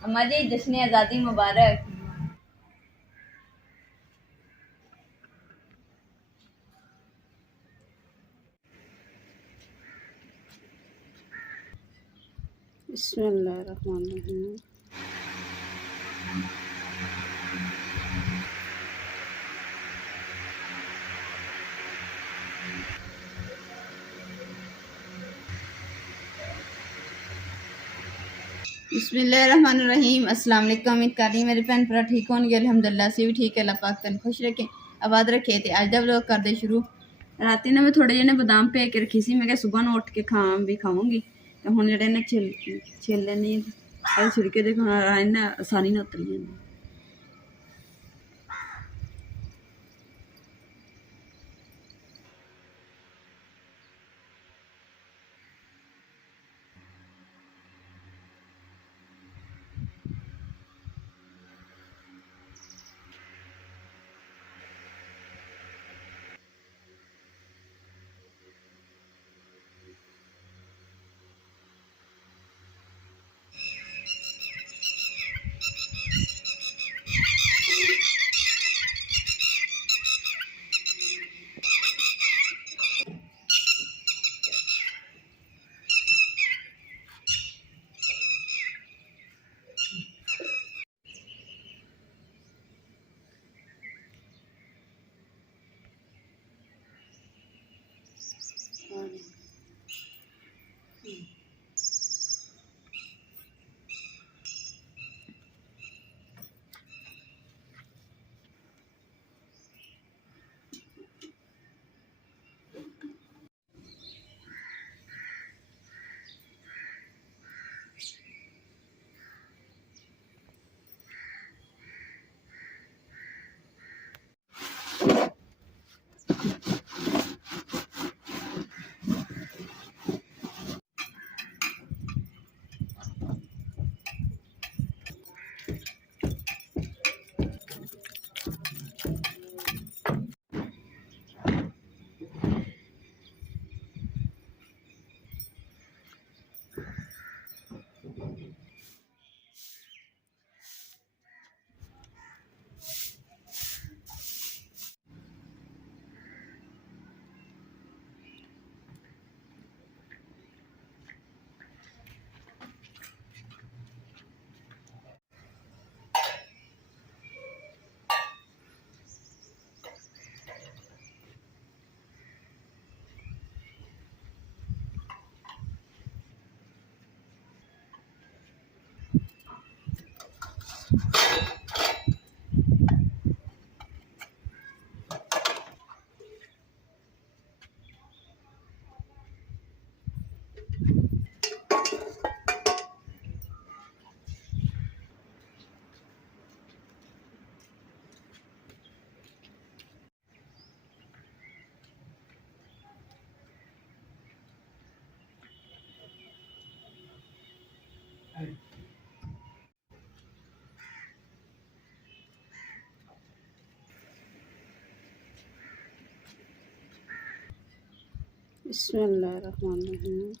अम्मा जी जश्न आज़ादी मुबारक। बिस्मिल्लाहिर्रहमानिर्रहीम। बिस्मिल्लाहिर्रहमानिर्रहीम। अस्सलाम वालेकुम। उम्मीद कर रही मेरे भैन भरा ठीक होंगे। अल्हम्दुलिल्लाह से भी ठीक है। अल्लाह पाक तन खुश रखे, आबाद रखे। तो अज का व्लॉग करते शुरू। राती ने मैं थोड़े ਜਿਹੇ बादाम भे के रखी सी, मैं क्या सुबह ਨੂੰ ਉੱਠ ਕੇ भी खाऊंगी। तो ਹੁਣ ਜਿਹੜੇ ने छिल लेनी छिड़के देखो आसानी ਨਾਲ उतर ਜਾਂਦੇ। बिस्मिल्लाहिर्रहमानिर्रहीम।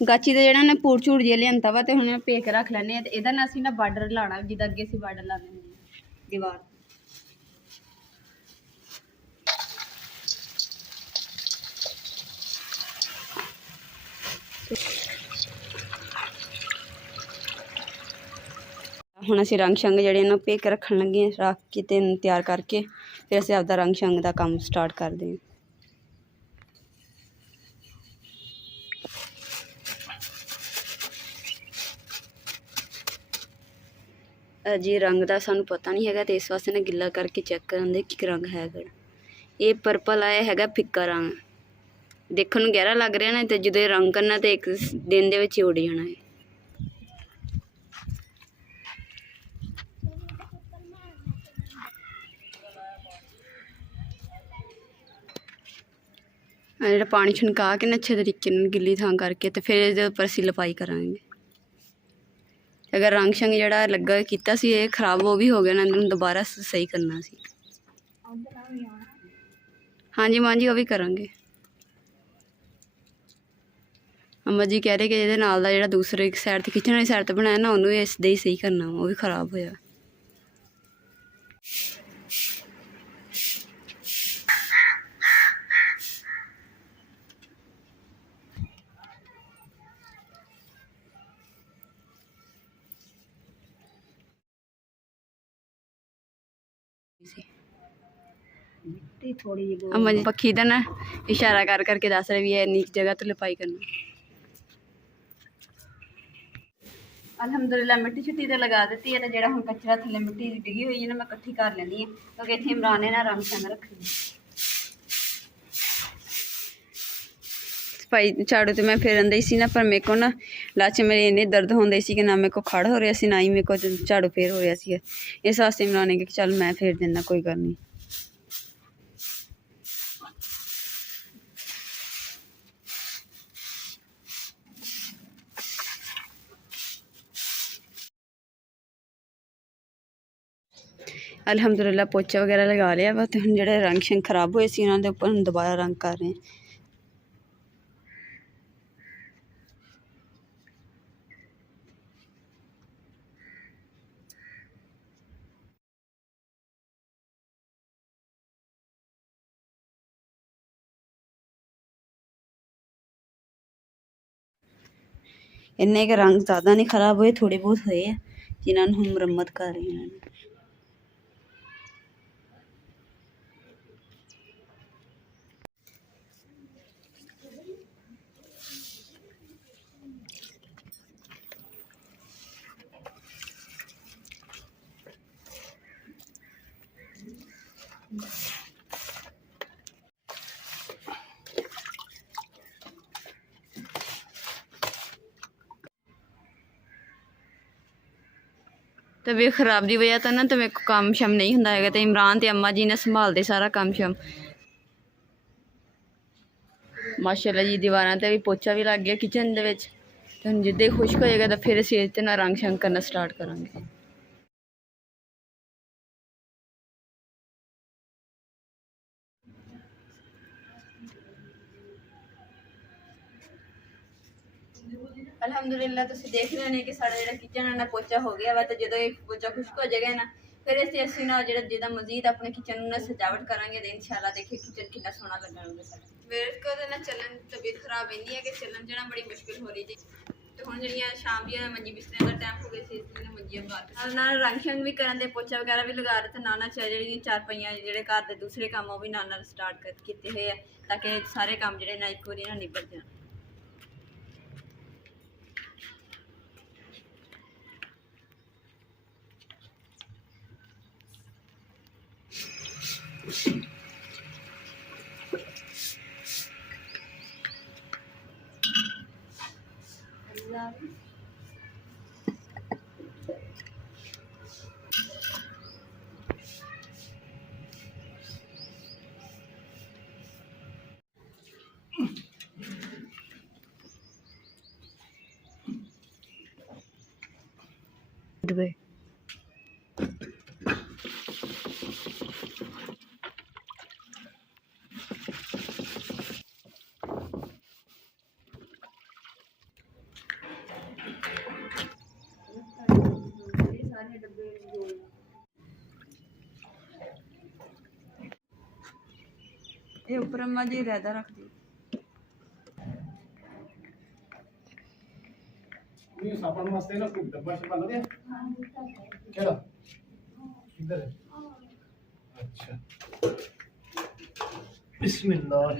गाची का जोड़ा ने पूर झूड़ जे लिया वा, तो हम भे के रख लैने। तो यदा असी ना बार्डर लाना, जिदा अगे असी बार्डर ला देंगे दीवार। ਹੁਣ ਅਸੀਂ रंग शंग ਜਿਹੜੇ ना भे के रखन लगे, रख के ते तैयार करके फिर ਅਸੀਂ ਆਪਦਾ रंग शंग का काम स्टार्ट करते हैं। जी रंग का सानू पता नहीं है, तो इस वास्ते ना गिला करके चेक करांदे कि रंग है किहड़ा। ये परपल आया है फिक्का रंग, देखने नूं गहरा लग रहा ना, तो जो रंग करना तो एक दिन दे विच ही उड़ जाना है। ਜਿਹੜਾ ਪਾਣੀ ਛਣਕਾ ਕੇ ਨਾ ਅੱਛੇ ਤਰੀਕੇ ਨਾਲ ਗਿੱਲੀ ਥਾਂ ਕਰਕੇ ਤੇ ਫਿਰ ਇਹਦੇ ਉੱਪਰ ਅਸੀਂ ਲਪਾਈ ਕਰਾਂਗੇ। ਅਗਰ ਰੰਗ ਸ਼ੰਗ ਜਿਹੜਾ ਲੱਗਾ ਕੀਤਾ ਸੀ ਇਹ ਖਰਾਬ ਉਹ ਵੀ ਹੋ ਗਿਆ ਨਾ, ਇਹਨੂੰ ਦੁਬਾਰਾ ਸਹੀ ਕਰਨਾ ਸੀ। ਹਾਂਜੀ ਮਾਂ ਜੀ ਉਹ ਵੀ ਕਰਾਂਗੇ। ਅੰਮਾ ਜੀ ਕਹਿ ਰਹੇ ਕਿ ਇਹਦੇ ਨਾਲ ਦਾ ਜਿਹੜਾ ਦੂਸਰੇ ਸਾਈਡ ਤੇ ਕਿਚਨ ਵਾਲੀ ਸਾਈਡ ਤੇ ਬਣਾਇਆ ਨਾ ਉਹਨੂੰ ਇਸ ਦੇ ਹੀ ਸਹੀ ਕਰਨਾ, ਉਹ ਵੀ ਖਰਾਬ ਹੋਇਆ। ਅੰਮਾ ਜੀ ਪੱਖੀ ਦਾ ਨਾ ਇਸ਼ਾਰਾ ਕਰ ਕਰਕੇ ਦੱਸ ਰਹੇ ਵੀ ਇਹ ਇੰਨੀ ਜਗ੍ਹਾ ਤੋਂ ਲਿਪਾਈ ਕਰਨੀ। ਅਲਹਮਦੁਲਿਲਾ ਮਿੱਟੀ ਛੁੱਟੀ ਤੇ ਲਗਾ ਦਿੱਤੀ ਹੈ ਤੇ ਜਿਹੜਾ ਹੁਣ ਕਚਰਾ ਥੱਲੇ ਮਿੱਟੀ ਡਿੱਗੀ ਹੋਈ ਹੈ ਨਾ ਮੈਂ ਇਕੱਠੀ ਕਰ ਲੈਂਦੀ ਹਾਂ ਕਿਉਂਕਿ ਇੱਥੇ ਇਮਰਾਨ ਨੇ ਨਾ ਰੰਗ ਸ਼ੰਗ ਰੱਖਣੀ। ਭਾਈ ਝਾੜੂ ਤੇ ਮੈਂ ਫੇਰਨ ਦਈ ਸੀ ਨਾ, ਪਰ ਮੇਰੇ ਕੋਲ ਨਾ ਲੱਚ ਮੇਰੇ ਇੰਨੇ ਦਰਦ ਹੁੰਦੇ ਸੀ ਕਿ ਨਾ ਮੇਰੇ ਕੋਲ ਖੜ ਹੋ ਰਿਹਾ ਸੀ ਨਾ ਹੀ ਮੇਰੇ ਕੋਲ ਝਾੜੂ ਫੇਰ ਹੋ ਰਿਹਾ ਸੀ। ਇਸ ਵਾਸਤੇ ਇਮਰਾਨ ਨੇ ਕਿ ਚੱਲ ਮੈਂ ਫੇਰ ਦਿੰਦਾ, ਕੋਈ ਗੱਲ ਨਹੀਂ। ਅਲਹਮਦੁਲਿਲਾ ਪੋਚਾ ਵਗੈਰਾ ਲਗਾ ਲਿਆ ਵਾ ਤੇ ਹੁਣ ਜਿਹੜੇ ਰੰਗ ਸ਼ੰਗ ਖਰਾਬ ਹੋਏ ਸੀ ਉਹਨਾਂ ਦੇ ਉੱਪਰ ਹੁਣ ਦੁਬਾਰਾ ਰੰਗ ਕਰ ਰਹੇ। ਇੰਨੇ ਕੁ ਰੰਗ ਜ਼ਿਆਦਾ ਨਹੀਂ ਖਰਾਬ ਹੋਏ, ਥੋੜੇ ਬਹੁਤ ਹੋਏ ਆ ਜਿਨ੍ਹਾਂ ਨੂੰ ਹੁਣ ਮੁਰੰਮਤ ਕਰ ਰਹੇ ਹਾਂ। ਤਬੀਅਤ ਖਰਾਬ ਦੀ ਵਜ੍ਹਾ ਤਾਂ ਨਾ ਤੇ ਮੇਰੇ ਕੋਲ ਕੰਮ ਸ਼ਮ ਨਹੀਂ ਹੁੰਦਾ ਹੈਗਾ ਤੇ ਇਮਰਾਨ ਤੇ ਅੰਮਾ ਜੀ ਨੇ ਸੰਭਾਲਦੇ ਸਾਰਾ ਕੰਮ ਸ਼ਮ। ਮਾਸ਼ਾਅੱਲਾ ਜੀ ਦੀਵਾਰਾਂ ਤੇ ਵੀ ਪੋਚਾ ਵੀ ਲੱਗ ਗਿਆ ਕਿਚਨ ਦੇ ਵਿੱਚ ਤੇ ਹੁਣ ਜਿੱਦਾਂ ਹੀ ਖੁਸ਼ਕ ਹੋ ਜਾਏਗਾ ਤਾਂ ਫਿਰ ਅਸੀਂ ਇਸ ਤੇ ਨਾਲ ਰੰਗ ਸ਼ੰਗ ਕਰਨਾ ਸਟਾਰਟ ਕਰਾਂਗੇ। ਅਲਹਮਦੁਲਿਲਾ ਤੁਸੀਂ ਦੇਖ ਰਹੇ ਨੇ ਕਿ ਸਾਡਾ ਜਿਹੜਾ ਕਿਚਨ ਨਾਲ ਪੋਚਾ ਹੋ ਗਿਆ ਵਾ ਤੇ ਜਦੋਂ ਇਹ ਪੋਚਾ ਖੁਸ਼ਕ ਹੋ ਜਾਏਗਾ ਨਾ ਫਿਰ ਅਸੀਂ ਨਾ ਜਿਹੜਾ ਜਿੱਦਾਂ ਮਜ਼ੀਦ ਆਪਣੇ ਕਿਚਨ ਨੂੰ ਨਾ ਸਜਾਵਟ ਕਰਾਂਗੇ ਤੇ ਇਨਸ਼ਾਅੱਲਾ ਦੇਖੇ ਕਿਚਨ ਕਿੰਨਾ ਸੋਹਣਾ ਲੱਗਣਾ ਸਾਡਾ। ਮੇਰੇ ਕੋਲ ਨਾ ਚੱਲਣ ਤਬੀਅਤ ਖਰਾਬ ਇੰਨੀ ਹੈ ਕਿ ਚੱਲਣ ਜਾਣਾ ਬੜੀ ਮੁਸ਼ਕਿਲ ਹੋ ਰਹੀ ਜੀ ਤੇ ਹੁਣ ਜਿਹੜੀਆਂ ਸ਼ਾਮ ਦੀਆਂ ਮੰਜੀ ਬਿਸਤਰਿਆਂ ਦਾ ਟਾਈਮ ਹੋ ਗਿਆ ਸੀ ਇਸ ਲਈ ਮੰਜੀਆਂ ਬਾਹਰ ਨਾਲ ਰੰਗ ਸ਼ੰਗ ਵੀ ਕਰਨ ਦੇ ਪੋਚਾ ਵਗੈਰਾ ਵੀ ਲਗਾ ਰਹੇ ਤੇ ਨਾਲ ਜਿਹੜੀ ਚਾਰ ਪਈਆਂ ਜਿਹੜੇ ਘਰ ਦੇ ਦੂਸਰੇ ਕੰਮ ਉਹ ਵੀ ਨਾਲ ਸਟਾਰਟ ਕੀਤੇ ਹੋਏ ਆ ਤਾਂ ਕਿ ਸਾਰੇ ਕੰਮ ਜਿਹੜੇ ਨਾ ਇੱਕ ਵਾਰੀ ਨਾਲ ਨਿਬੜ ਜਾਣ। दुबई ये ऊपर अम्मा जी रहता रख दी ये सामान वास्ते ना कोई डब्बा शब्बा लगे क्या इधर है अच्छा बिस्मिल्लाह।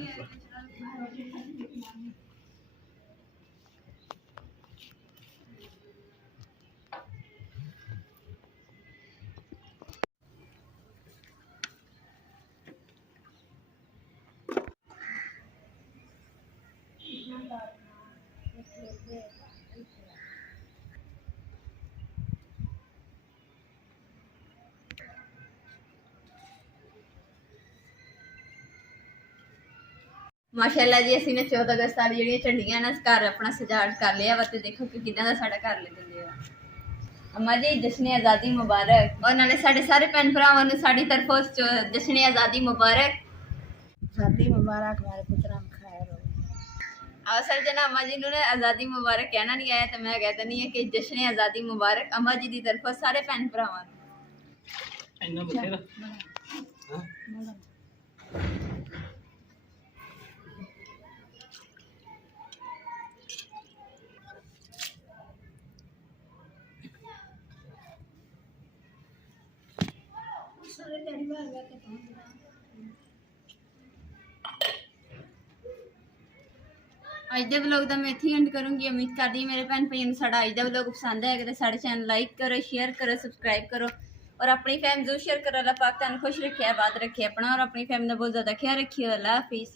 ਮਾਸ਼ਾਅੱਲਾ ਜੀ ਅਸੀਂ ਨੇ 14 ਅਗਸਤ ਵਾਲੀ ਜਿਹੜੀਆਂ ਝੰਡੀਆਂ ਨਾ ਘਰ ਆਪਣਾ ਸਜਾਵਟ ਕਰ ਲਿਆ ਵਾ ਤੇ ਦੇਖੋ ਕਿ ਕਿਦਾਂ ਦਾ ਸਾਡਾ ਘਰ ਲੱਗਦੇ ਆ। अम्मा जी जश्न आज़ादी मुबारक। ਔਰ ਨਾਲੇ ਸਾਡੇ ਸਾਰੇ ਭੈਣ ਭਰਾਵਾਂ ਨੂੰ ਸਾਡੀ ਤਰਫੋਂ ਜਸ਼ਨ ਆਜ਼ਾਦੀ ਮੁਬਾਰਕ। आज़ादी मुबारक हमारे पुत्रा में खैर हो। ਅਸਲ ਜਨਾ ਅਮਾ ਜੀ ਨੂੰ ਨਾ ਆਜ਼ਾਦੀ ਮੁਬਾਰਕ ਕਹਿਣਾ ਨਹੀਂ ਆਇਆ ਤੇ ਮੈਂ ਕਹਿ ਦਿੰਦੀ ਹਾਂ ਕਿ ਜਸ਼ਨ ਆਜ਼ਾਦੀ ਮੁਬਾਰਕ ਅਮਾ ਜੀ ਦੀ ਤਰਫੋਂ ਸਾਰੇ ਭੈਣ ਭਰਾਵਾਂ ਨੂੰ। ਇੰਨਾ ਬਥੇਰਾ ਹਾਂ ਅੱਜ ਦੇ ਵਲੌਗ ਦਾ ਮੈਂ ਇੱਥੇ ਐਂਡ ਕਰੂੰਗੀ। ਉਮੀਦ ਕਰਦੀ ਹਾਂ ਮੇਰੇ ਭੈਣ ਭਾਈਆਂ ਨੂੰ ਸਾਡਾ ਅੱਜ ਦਾ ਵਲੌਗ ਪਸੰਦ ਆਏਗਾ ਤੇ ਸਾਡੇ ਚੈਨਲ ਲਾਈਕ ਕਰੋ, ਸ਼ੇਅਰ ਕਰੋ, ਸਬਸਕ੍ਰਾਈਬ ਕਰੋ और अपनी फैमिली जरूर शेयर करो। अल्लाह पाक तुहानू खुश रखे, आबाद रखे अपना और अपनी फैमिली का बहुत ज़्यादा ख्याल रखिए। अल्लाह हाफिज़।